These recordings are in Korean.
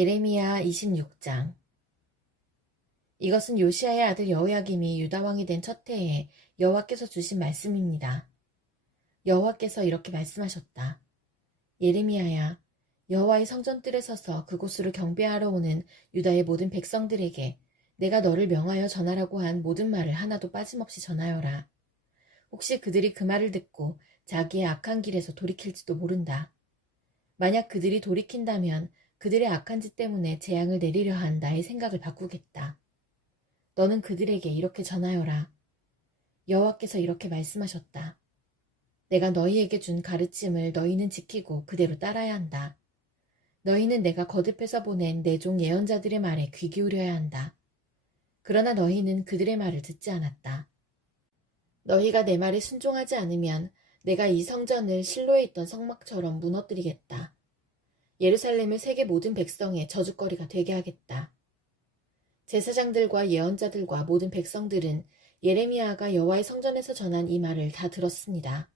예레미야 26장. 이것은 요시야의 아들 여호야김이 유다왕이 된 첫 해에 여호와께서 주신 말씀입니다. 여호와께서 이렇게 말씀하셨다. 예레미야야, 여호와의 성전뜰에 서서 그곳으로 경배하러 오는 유다의 모든 백성들에게 내가 너를 명하여 전하라고 한 모든 말을 하나도 빠짐없이 전하여라. 혹시 그들이 그 말을 듣고 자기의 악한 길에서 돌이킬지도 모른다. 만약 그들이 돌이킨다면 그들의 악한 짓 때문에 재앙을 내리려 한 나의 생각을 바꾸겠다. 너는 그들에게 이렇게 전하여라. 여호와께서 이렇게 말씀하셨다. 내가 너희에게 준 가르침을 너희는 지키고 그대로 따라야 한다. 너희는 내가 거듭해서 보낸 내 종 예언자들의 말에 귀 기울여야 한다. 그러나 너희는 그들의 말을 듣지 않았다. 너희가 내 말에 순종하지 않으면 내가 이 성전을 실로에 있던 성막처럼 무너뜨리겠다. 예루살렘을 세계 모든 백성의 저주거리가 되게 하겠다. 제사장들과 예언자들과 모든 백성들은 예레미야가 여호와의 성전에서 전한 이 말을 다 들었습니다.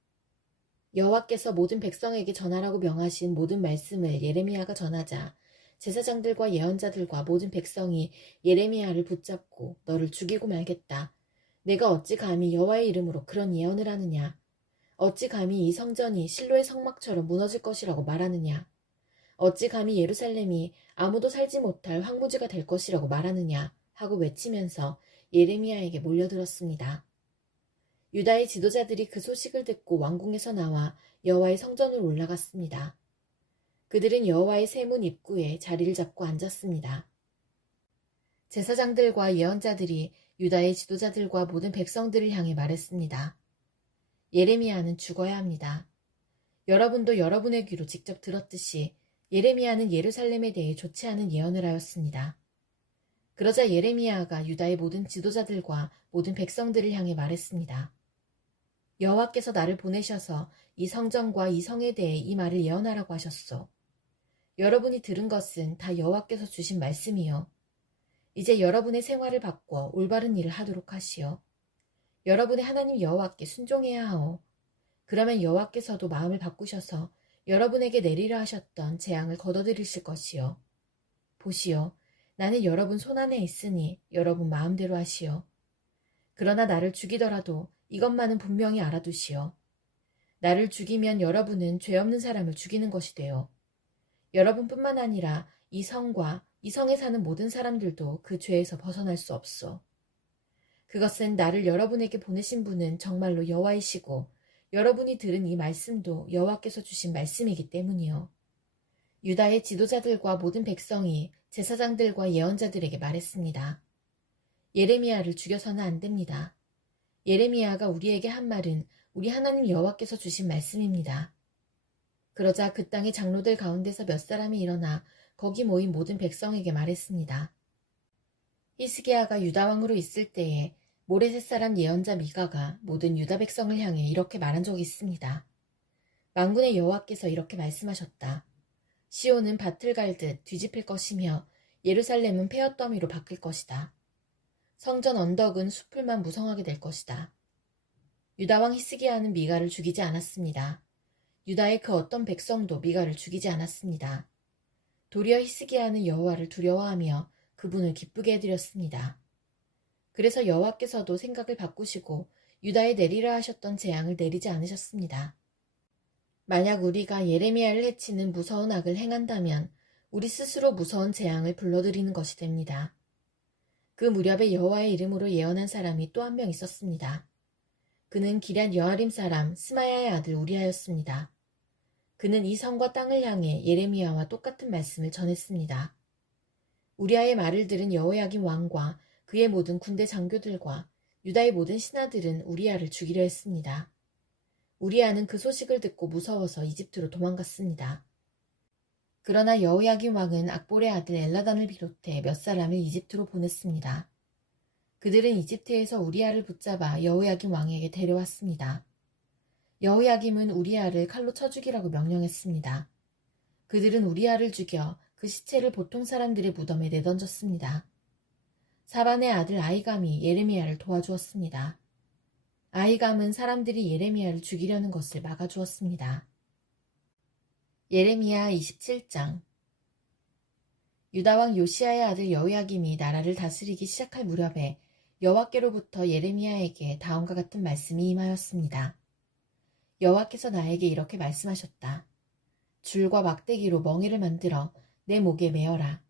여호와께서 모든 백성에게 전하라고 명하신 모든 말씀을 예레미야가 전하자 제사장들과 예언자들과 모든 백성이 예레미야를 붙잡고 너를 죽이고 말겠다. 내가 어찌 감히 여호와의 이름으로 그런 예언을 하느냐. 어찌 감히 이 성전이 실로의 성막처럼 무너질 것이라고 말하느냐. 어찌 감히 예루살렘이 아무도 살지 못할 황무지가 될 것이라고 말하느냐 하고 외치면서 예레미야에게 몰려들었습니다. 유다의 지도자들이 그 소식을 듣고 왕궁에서 나와 여호와의 성전으로 올라갔습니다. 그들은 여호와의 세문 입구에 자리를 잡고 앉았습니다. 제사장들과 예언자들이 유다의 지도자들과 모든 백성들을 향해 말했습니다. 예레미야는 죽어야 합니다. 여러분도 여러분의 귀로 직접 들었듯이 예레미야는 예루살렘에 대해 좋지 않은 예언을 하였습니다. 그러자 예레미야가 유다의 모든 지도자들과 모든 백성들을 향해 말했습니다. 여호와께서 나를 보내셔서 이 성전과 이 성에 대해 이 말을 예언하라고 하셨소. 여러분이 들은 것은 다 여호와께서 주신 말씀이요. 이제 여러분의 생활을 바꿔 올바른 일을 하도록 하시오. 여러분의 하나님 여호와께 순종해야 하오. 그러면 여호와께서도 마음을 바꾸셔서 여러분에게 내리려 하셨던 재앙을 걷어들이실 것이요. 보시오. 나는 여러분 손안에 있으니 여러분 마음대로 하시오. 그러나 나를 죽이더라도 이것만은 분명히 알아두시오. 나를 죽이면 여러분은 죄 없는 사람을 죽이는 것이 되어 여러분뿐만 아니라 이 성과 이 성에 사는 모든 사람들도 그 죄에서 벗어날 수 없소. 그것은 나를 여러분에게 보내신 분은 정말로 여호와이시고 여러분이 들은 이 말씀도 여호와께서 주신 말씀이기 때문이요. 유다의 지도자들과 모든 백성이 제사장들과 예언자들에게 말했습니다. 예레미야를 죽여서는 안 됩니다. 예레미야가 우리에게 한 말은 우리 하나님 여호와께서 주신 말씀입니다. 그러자 그 땅의 장로들 가운데서 몇 사람이 일어나 거기 모인 모든 백성에게 말했습니다. 히스기야가 유다왕으로 있을 때에 모레셋 사람 예언자 미가가 모든 유다 백성을 향해 이렇게 말한 적이 있습니다. 만군의 여호와께서 이렇게 말씀하셨다. 시온은 밭을 갈듯 뒤집힐 것이며 예루살렘은 폐허더미로 바뀔 것이다. 성전 언덕은 숲풀만 무성하게 될 것이다. 유다왕 히스기야는 미가를 죽이지 않았습니다. 유다의 그 어떤 백성도 미가를 죽이지 않았습니다. 도리어 히스기야는 여호와를 두려워하며 그분을 기쁘게 해드렸습니다. 그래서 여호와께서도 생각을 바꾸시고 유다에 내리라 하셨던 재앙을 내리지 않으셨습니다. 만약 우리가 예레미야를 해치는 무서운 악을 행한다면 우리 스스로 무서운 재앙을 불러들이는 것이 됩니다. 그 무렵에 여호와의 이름으로 예언한 사람이 또 한 명 있었습니다. 그는 기럇 여아림 사람 스마야의 아들 우리아였습니다. 그는 이 성과 땅을 향해 예레미야와 똑같은 말씀을 전했습니다. 우리아의 말을 들은 여호야김 왕과 그의 모든 군대 장교들과 유다의 모든 신하들은 우리아를 죽이려 했습니다. 우리아는 그 소식을 듣고 무서워서 이집트로 도망갔습니다. 그러나 여호야김 왕은 악볼의 아들 엘라단을 비롯해 몇 사람을 이집트로 보냈습니다. 그들은 이집트에서 우리아를 붙잡아 여호야김 왕에게 데려왔습니다. 여호야김은 우리아를 칼로 쳐 죽이라고 명령했습니다. 그들은 우리아를 죽여 그 시체를 보통 사람들의 무덤에 내던졌습니다. 사반의 아들 아이감이 예레미야를 도와주었습니다. 아이감은 사람들이 예레미야를 죽이려는 것을 막아주었습니다. 예레미야 27장. 유다 왕 요시야의 아들 여호야김이 나라를 다스리기 시작할 무렵에 여호와께로부터 예레미야에게 다음과 같은 말씀이 임하였습니다. 여호와께서 나에게 이렇게 말씀하셨다. 줄과 막대기로 멍에를 만들어 내 목에 매어라.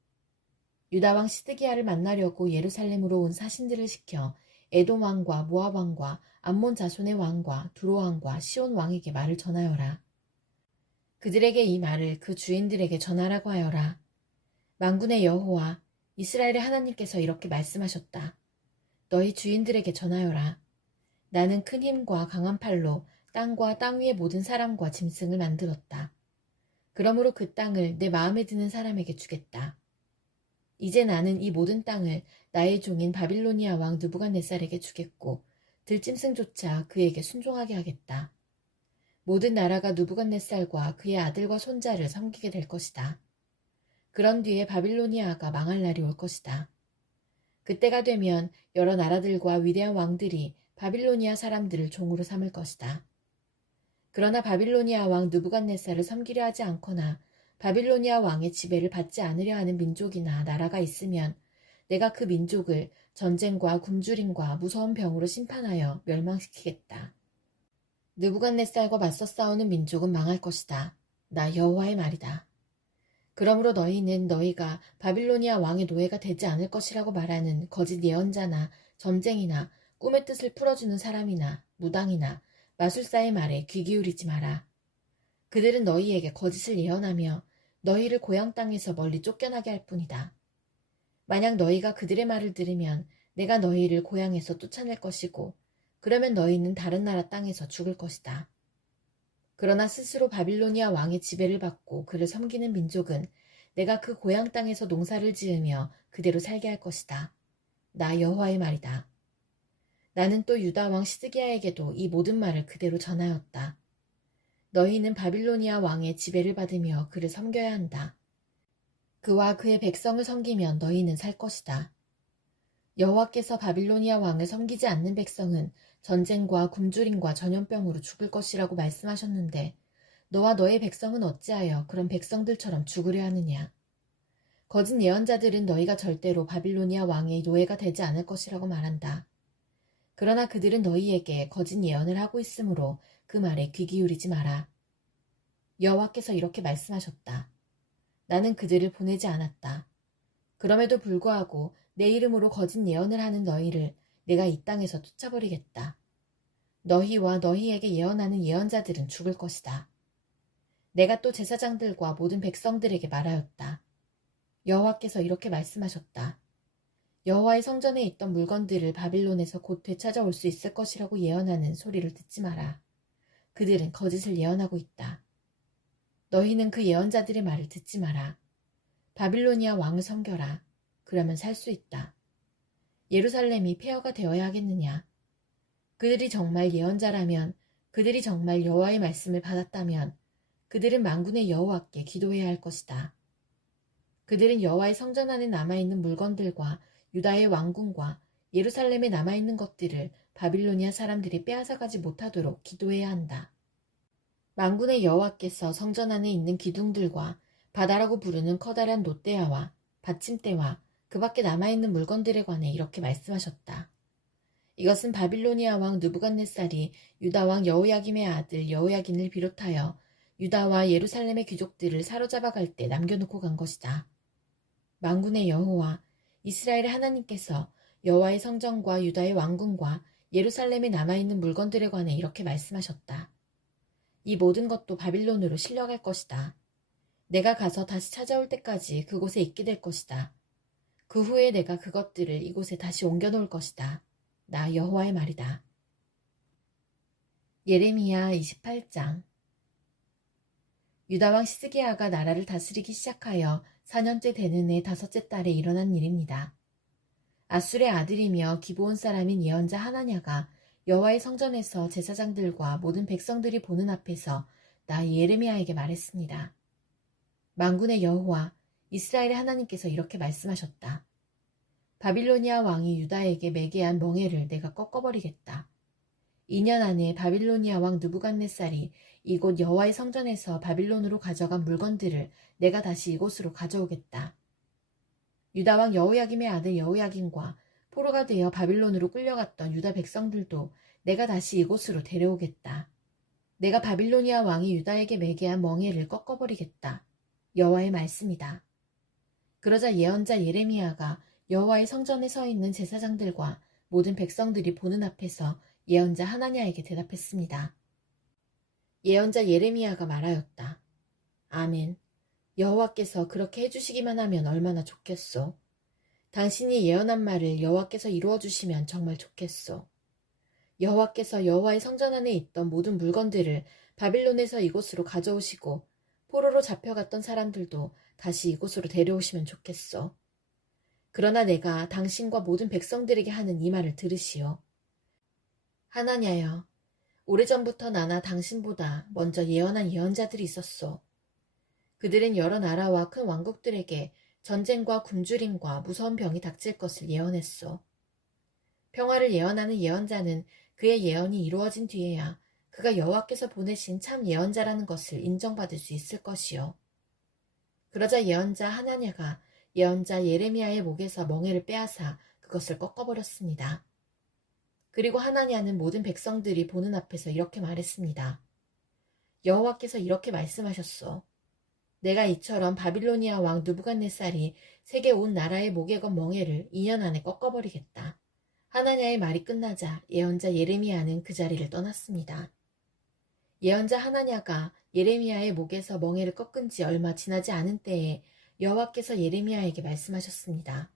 유다 왕 시드기야를 만나려고 예루살렘으로 온 사신들을 시켜 에돔 왕과 모압 왕과 암몬 자손의 왕과 두로 왕과 시온 왕에게 말을 전하여라. 그들에게 이 말을 그 주인들에게 전하라고 하여라. 만군의 여호와 이스라엘의 하나님께서 이렇게 말씀하셨다. 너희 주인들에게 전하여라. 나는 큰 힘과 강한 팔로 땅과 땅 위의 모든 사람과 짐승을 만들었다. 그러므로 그 땅을 내 마음에 드는 사람에게 주겠다. 이제 나는 이 모든 땅을 나의 종인 바빌로니아 왕 느부갓네살에게 주겠고 들짐승조차 그에게 순종하게 하겠다. 모든 나라가 느부갓네살과 그의 아들과 손자를 섬기게 될 것이다. 그런 뒤에 바빌로니아가 망할 날이 올 것이다. 그때가 되면 여러 나라들과 위대한 왕들이 바빌로니아 사람들을 종으로 삼을 것이다. 그러나 바빌로니아 왕 느부갓네살을 섬기려 하지 않거나 바빌로니아 왕의 지배를 받지 않으려 하는 민족이나 나라가 있으면 내가 그 민족을 전쟁과 굶주림과 무서운 병으로 심판하여 멸망시키겠다. 느부갓네살과 맞서 싸우는 민족은 망할 것이다. 나 여호와의 말이다. 그러므로 너희는 너희가 바빌로니아 왕의 노예가 되지 않을 것이라고 말하는 거짓 예언자나 점쟁이나 꿈의 뜻을 풀어주는 사람이나 무당이나 마술사의 말에 귀 기울이지 마라. 그들은 너희에게 거짓을 예언하며 너희를 고향 땅에서 멀리 쫓겨나게 할 뿐이다. 만약 너희가 그들의 말을 들으면 내가 너희를 고향에서 쫓아낼 것이고 그러면 너희는 다른 나라 땅에서 죽을 것이다. 그러나 스스로 바빌로니아 왕의 지배를 받고 그를 섬기는 민족은 내가 그 고향 땅에서 농사를 지으며 그대로 살게 할 것이다. 나 여호와의 말이다. 나는 또 유다 왕 시드기야에게도 이 모든 말을 그대로 전하였다. 너희는 바빌로니아 왕의 지배를 받으며 그를 섬겨야 한다. 그와 그의 백성을 섬기면 너희는 살 것이다. 여호와께서 바빌로니아 왕을 섬기지 않는 백성은 전쟁과 굶주림과 전염병으로 죽을 것이라고 말씀하셨는데 너와 너의 백성은 어찌하여 그런 백성들처럼 죽으려 하느냐. 거짓 예언자들은 너희가 절대로 바빌로니아 왕의 노예가 되지 않을 것이라고 말한다. 그러나 그들은 너희에게 거짓 예언을 하고 있으므로 그 말에 귀 기울이지 마라. 여호와께서 이렇게 말씀하셨다. 나는 그들을 보내지 않았다. 그럼에도 불구하고 내 이름으로 거짓 예언을 하는 너희를 내가 이 땅에서 쫓아버리겠다. 너희와 너희에게 예언하는 예언자들은 죽을 것이다. 내가 또 제사장들과 모든 백성들에게 말하였다. 여호와께서 이렇게 말씀하셨다. 여호와의 성전에 있던 물건들을 바빌론에서 곧 되찾아올 수 있을 것이라고 예언하는 소리를 듣지 마라. 그들은 거짓을 예언하고 있다. 너희는 그 예언자들의 말을 듣지 마라. 바빌로니아 왕을 섬겨라. 그러면 살 수 있다. 예루살렘이 폐허가 되어야 하겠느냐. 그들이 정말 예언자라면, 그들이 정말 여호와의 말씀을 받았다면 그들은 만군의 여호와께 기도해야 할 것이다. 그들은 여호와의 성전 안에 남아있는 물건들과 유다의 왕궁과 예루살렘에 남아있는 것들을 바빌로니아 사람들이 빼앗아가지 못하도록 기도해야 한다. 만군의 여호와께서 성전 안에 있는 기둥들과 바다라고 부르는 커다란 놋대야와 받침대와 그 밖에 남아있는 물건들에 관해 이렇게 말씀하셨다. 이것은 바빌로니아 왕 느부갓네살이 유다 왕 여호야김의 아들 여호야긴을 비롯하여 유다와 예루살렘의 귀족들을 사로잡아 갈 때 남겨놓고 간 것이다. 만군의 여호와 이스라엘의 하나님께서 여호와의 성전과 유다의 왕궁과 예루살렘에 남아있는 물건들에 관해 이렇게 말씀하셨다. 이 모든 것도 바빌론으로 실려갈 것이다. 내가 가서 다시 찾아올 때까지 그곳에 있게 될 것이다. 그 후에 내가 그것들을 이곳에 다시 옮겨놓을 것이다. 나 여호와의 말이다. 예레미야 28장. 유다왕 시드기야가 나라를 다스리기 시작하여 4년째 되는 해 5째 달에 일어난 일입니다. 아술의 아들이며 기브온 사람인 예언자 하나냐가 여호와의 성전에서 제사장들과 모든 백성들이 보는 앞에서 나 예레미야에게 말했습니다. 만군의 여호와 이스라엘의 하나님께서 이렇게 말씀하셨다. 바빌로니아 왕이 유다에게 매개한 멍에를 내가 꺾어버리겠다. 2년 안에 바빌로니아 왕 느부갓네살이 이곳 여호와의 성전에서 바빌론으로 가져간 물건들을 내가 다시 이곳으로 가져오겠다. 유다 왕 여호야김의 아들 여호야김과 포로가 되어 바빌론으로 끌려갔던 유다 백성들도 내가 다시 이곳으로 데려오겠다. 내가 바빌로니아 왕이 유다에게 매게 한 멍에를 꺾어버리겠다. 여호와의 말씀이다. 그러자 예언자 예레미야가 여호와의 성전에 서 있는 제사장들과 모든 백성들이 보는 앞에서 예언자 하나냐에게 대답했습니다. 예언자 예레미야가 말하였다. 아멘. 여호와께서 그렇게 해주시기만 하면 얼마나 좋겠소. 당신이 예언한 말을 여호와께서 이루어 주시면 정말 좋겠소. 여호와께서 여호와의 성전 안에 있던 모든 물건들을 바빌론에서 이곳으로 가져오시고 포로로 잡혀갔던 사람들도 다시 이곳으로 데려오시면 좋겠소. 그러나 내가 당신과 모든 백성들에게 하는 이 말을 들으시오. 하나냐여, 오래전부터 나나 당신보다 먼저 예언한 예언자들이 있었소. 그들은 여러 나라와 큰 왕국들에게 전쟁과 굶주림과 무서운 병이 닥칠 것을 예언했소. 평화를 예언하는 예언자는 그의 예언이 이루어진 뒤에야 그가 여호와께서 보내신 참 예언자라는 것을 인정받을 수 있을 것이요. 그러자 예언자 하나냐가 예언자 예레미야의 목에서 멍에를 빼앗아 그것을 꺾어버렸습니다. 그리고 하나냐는 모든 백성들이 보는 앞에서 이렇게 말했습니다. 여호와께서 이렇게 말씀하셨소. 내가 이처럼 바빌로니아 왕 느부갓네살이 세계 온 나라의 목에 건 멍에를 2년 안에 꺾어버리겠다. 하나냐의 말이 끝나자 예언자 예레미야는 그 자리를 떠났습니다. 예언자 하나냐가 예레미야의 목에서 멍에를 꺾은 지 얼마 지나지 않은 때에 여호와께서 예레미야에게 말씀하셨습니다.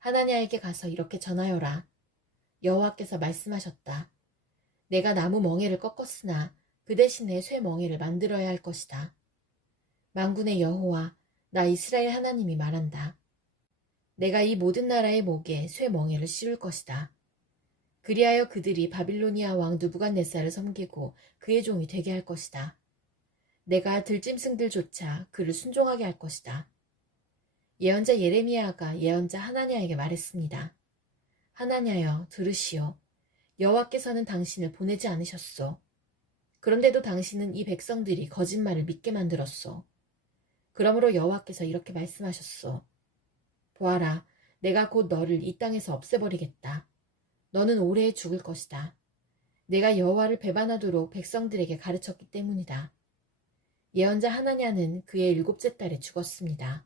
하나냐에게 가서 이렇게 전하여라. 여호와께서 말씀하셨다. 내가 나무 멍에를 꺾었으나 그 대신에 쇠 멍에를 만들어야 할 것이다. 만군의 여호와, 나 이스라엘 하나님이 말한다. 내가 이 모든 나라의 목에 쇠 멍에를 씌울 것이다. 그리하여 그들이 바빌로니아 왕 느부갓네살을 섬기고 그의 종이 되게 할 것이다. 내가 들짐승들조차 그를 순종하게 할 것이다. 예언자 예레미야가 예언자 하나냐에게 말했습니다. 하나냐여, 들으시오. 여호와께서는 당신을 보내지 않으셨소. 그런데도 당신은 이 백성들이 거짓말을 믿게 만들었소. 그러므로 여호와께서 이렇게 말씀하셨소. 보아라, 내가 곧 너를 이 땅에서 없애버리겠다. 너는 오래 죽을 것이다. 내가 여호와를 배반하도록 백성들에게 가르쳤기 때문이다. 예언자 하나냐는 그의 7째 달에 죽었습니다.